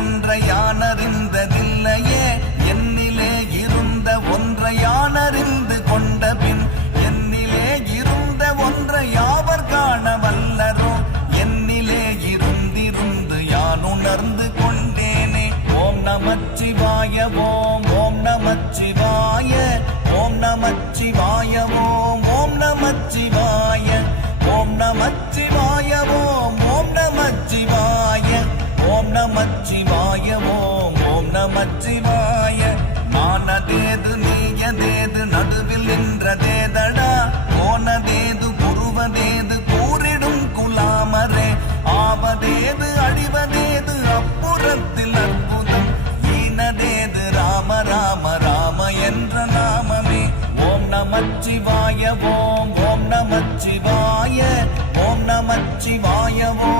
ஒன்றை யானறிந்ததில்லையே என்னிலே இருந்த ஒன்றை யானறிந்து கொண்ட பின் என்னிலே இருந்த ஒன்றை யாவர் காண வல்லரோ என்னிலே இருந்திருந்து யான் உணர்ந்து கொண்டேனே. ஓம் நமச்சிவாய ஓம் ஓம் நமச்சிவாய ஓம் நமச்சிவாய ஓம் ஓம் நமச்சிவாய ஓம் நமச்சிவாய ஓம் ஓம் நமச்சிவாய ஓம் நமச்சிவாய ஓம் ஓம் நமச்சிவாய. மானதேது நீயதேது நடுவில் நின்றதேதடா போனதேது புருவதேது கூறிடும் குலாமரே ஆவதேது அழிவதேது அப்புறத்தில் அற்புதம் ஈனதேது ராம ராம ராம என்ற நாமமே. ஓம் நமச்சிவாய ஓம் ஓம் நமச்சிவாய ஓம் நமச்சிவாய ஓம்